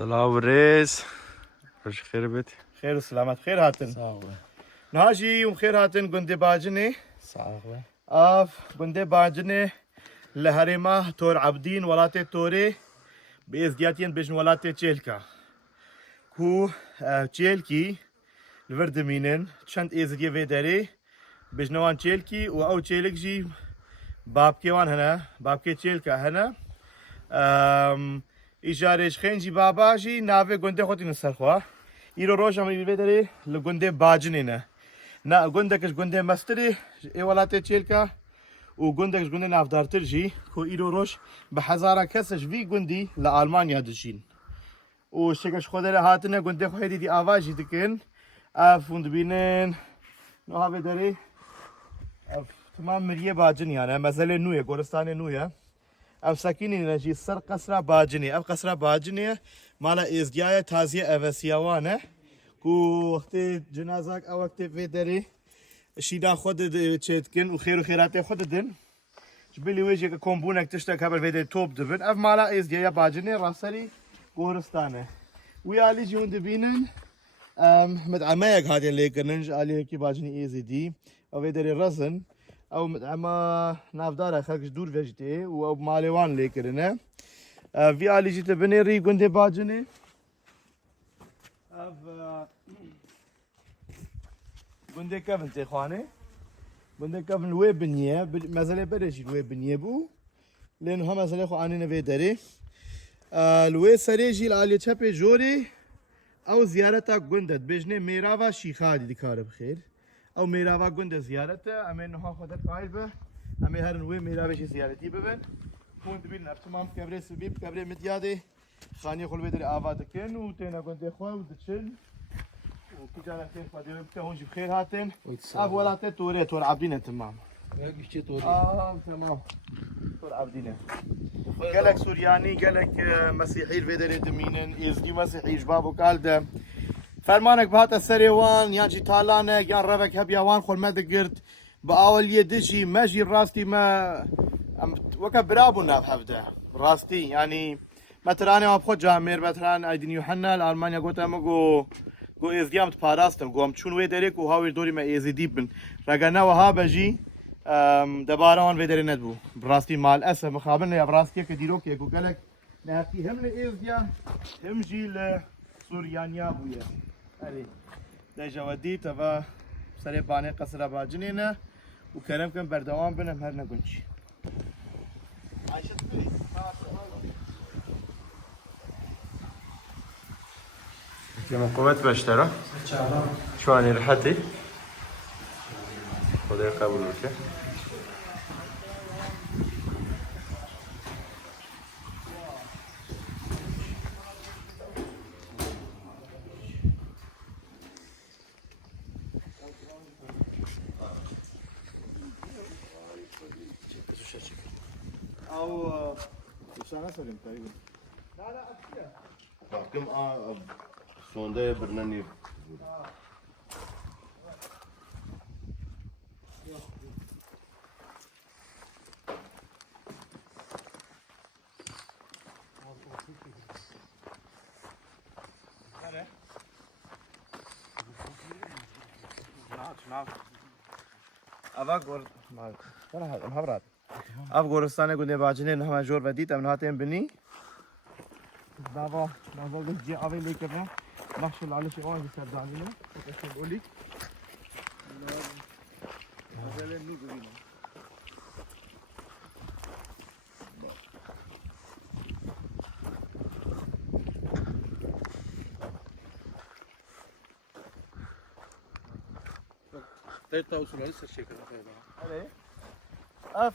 صلاة والريس. وش خير بيتي؟ خير وسلامات. خير هاتن صاغوة نهاجي يوم خير هاتن قندي باجني صاغوة قندي باجني لهريمه تور عبدين ولاتي توري بإزدياتين بجن ولاتي تشيلكا كو تشيلكي الفردمينن تشند إزديا فيداري بجنوان تشيلكي وأو تشيلك جي بابكي وان هنا بابكي تشيلكا هنا إجاريش خينجي باباجي نافي قندي خوتي نسرخوا إيرو روش عمي فيداري لقندي باجنينه نا قندكش قندي مستري إي ولاتي تشيلكا وقندكش قندي نافدار ترجي كو إيرو روش بحزارة كسش في قندي لألمانيا دشين وشكش خودر هاتنا قندي خو هيدي دي آواجي دكن فوند بينن نو هاوي داري تمام مريه باجن يعني مثلا نوية قرستاني نوية ساكيني نجي سر قصرة باجني قصرة باجني مالا إزجاية تازية أفسياوانه كو وقت جنازك او وقت في داري شيدا خود تشيتكن وخير وخيراتي خود دن جبلي ويجي كومبونك تشتك هبل في توب دبن اف مالا از جايا باجني راسري قورستانه ويا لي جون دبينن مدعماك هذه اللي كننج عليه كي باجني ايزي دي او في داري رزن او مدعما نافدار خلق دور فيجتي او ماليوان لي كرنه في علي جيت بني ري كنت باجني اف بنده كفن تخواني بنده كفن لوي بنيه مثلا بدش لوي بنيه بو لانه هم مثلا خو اني نبي داري لوي سريجي العاليه تشابي جوري او زيارتا گندت بجنه ميراوا شيخادي دكار بخير او ميراوا گند زيارته امين نها خدت قايبه امي هر لوي ميراوا شي زيارتي ببن كنت بين تمام كبري سبيب كبري متيادي خاني خل بدري آوادكن و تينا گند خو ودچل وكجانا كيف فادي بتهون جي بخير هاتن اب ولا توري تور عبدين تمام يا توري تمام تور عبدين قالك سورياني قالك مسيحي الفيدري دمينن ازدي مسيحي جبابو قالده فرمانك بهات السريوان يا جي تالانك يا ربك هبيوان خل ما دقرت باول يدشي ماجي راستي ما وكا برابو ناف هفده راستي يعني متراني ما بخو جامير متران ايدين يوحنا الالمانيا قلت امو گو ازدیام پاراستم گوام چون وی داری کو هاوی دوری ما ازدی بن رجعنا وها بجی دبارة وان وی داری ندبو براستی مال اسه مخابن یا براستی که دیرو که گوگلک نهتی هم ازدیا هم جیل سوریانیا بویه علی دجا ودی تبا سری بانه قصر باجنینه و کرم کن بردوام بنم هر نگونچی يوم قوات باشترى شو أنا رحتي خذي قبل وكي او سنة سلم تقريبا لا باكم sonda برنامج افغور افغورستان گونه باجنه نه جور ودیت ام ناتم بنی بابا قلت جي ابي لي كذا ماشي على شيء واحد سردانيه وكيف بقول لك هذا نو بينا تيتا وصل لسه الشكل عليه اف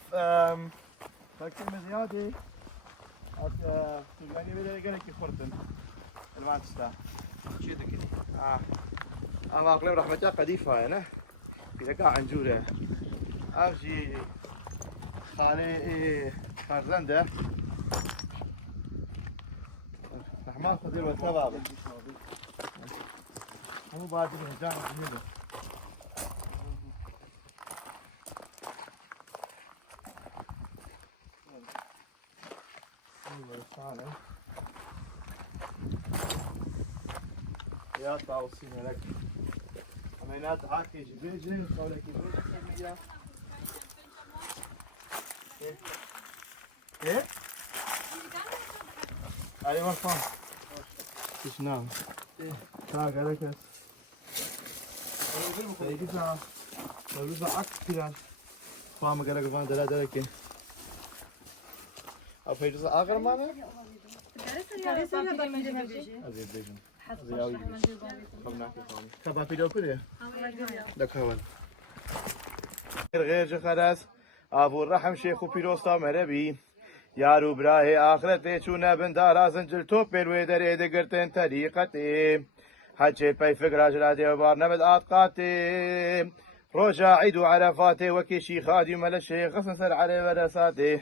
فكر زياده يعني بدي قالك خردن المانشستر شيء كده انا اقلم رحمتها قديفه انا اذا كان عنجوره افجي خالي فرزنده رحمن خذي والثواب مو بعد الهجان هنا تعال يا طاوسين لك أمينات عاكي جبيجي قولك جبيجي إيه؟ أيوة فاهم إيش نعم كاك عليك Elbisa, elbisa aktiran. Fama gara gavan dala dala ke. Ab elbisa agar mana? Azerbaycan. Kaba video kure? دكاول. غير خلاص. أبو الرحم شيخ وبيروستا مربي. يارو براه آخرته چونه بندارا زنجل توپ بروی در دگرتن طریقته. حجي بي فقر أجرادي وبار نبد آتقاتي روجا عيد عرفاتي وكي شيخ هادي مال الشيخ غسنسر على ورساتي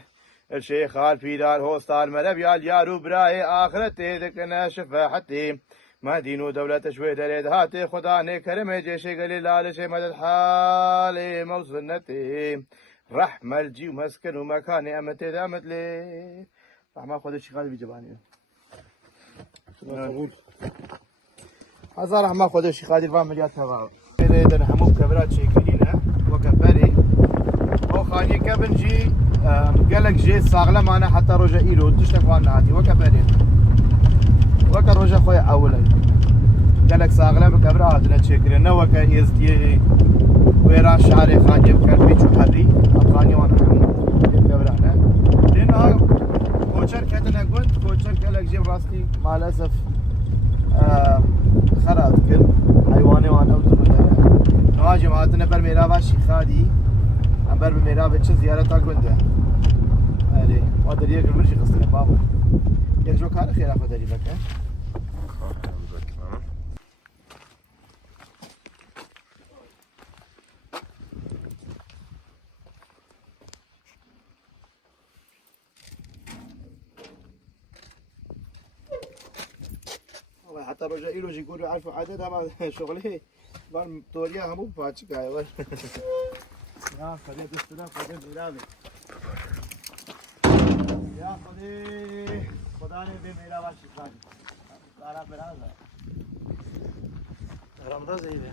الشيخ البيدار هوستار مربيال يارو براي آخرتي ذكنا شفاحتي ما دينو دولة شوي دريد هاتي خدا كرم جيشي قليل لالشي مدد حالي موزنتي رحمة الجي ومسكن ومكاني أمتي دامت لي رحمة خدا الشيخ هادي بجباني هزار ما خودش شي خادر فام مليات هوا بيريدن همو كبرات شيكلينا وكبري او خاني كبنجي قالك جي صاغله معنا حتى رجا ايلو تشتك وانا هاتي وكبري رجا خويا اولا قالك صاغله بكبرات نتشكرنا وكا يزدي ويران شعري خاني بكربي حري افغاني وانا كبرانا لان كوتشر كاتنا قلت كوتشر قالك جي راسي مع الاسف خرات كل حيواني وانا وتقول نواجي ماتنا بر ميرابا شيخادي ام بر ميرابا تش زيارتا قلده علي وادر يك المرشي قصنا بابا يك جو كان خير اخو دري بك حتى رجع إيلو يقولوا عارفوا عددها ما شغله بان توريا همو باتش كاي ولا يا خلي دستنا خلي ميرابي يا خلي خدا نے بھی میرا واش سکھا سارا برازا رمضان زي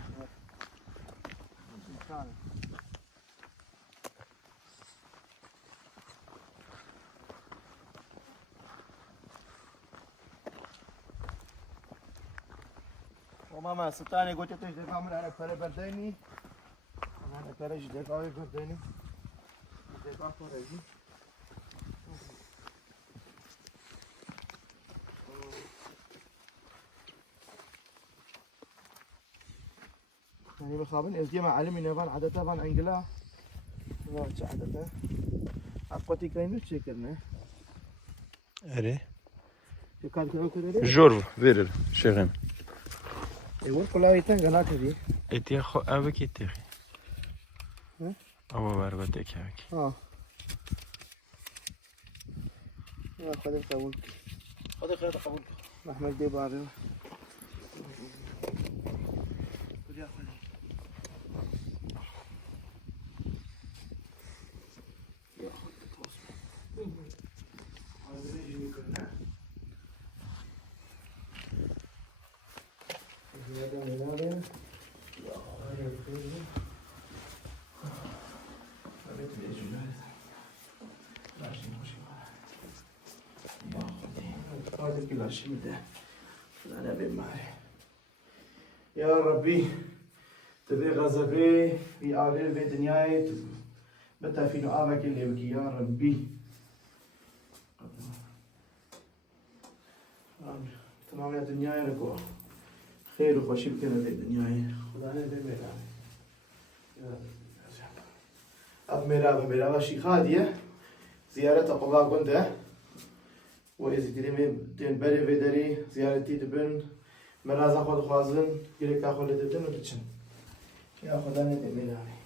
وماما ستاني قلت تيجي تعمل على فرق برديني أنا كرج دقاوي برديني دقاوي فرجي يعني بخابن إزدي مع علمي نبان عادة بان أنجلا واش عادة أقوتي كاينو تشكرنا أري يكاد كذا كذا جورف فيرل شيخين يقول كلها يتنقل هكذا اتيا خو أبكي تيخي ها؟ أبو بارغوتك أبكي خذ القبول خذ خير قبول محمد دي باري يا ربي تبي غزبي في أولين في دنياي متى في نعابك اللي بكي يا ربي تمام يا دنياي لكو خير وخوشي بكنا في دنياي خدانا في ميرابي أب ميرابي شيخادية زيارة قبا قنده وإذا تريد بري في دري زيارتي تبن مرازا خود خوازن گرک تا خود دادن و دچن یا خدا نه دمیرانی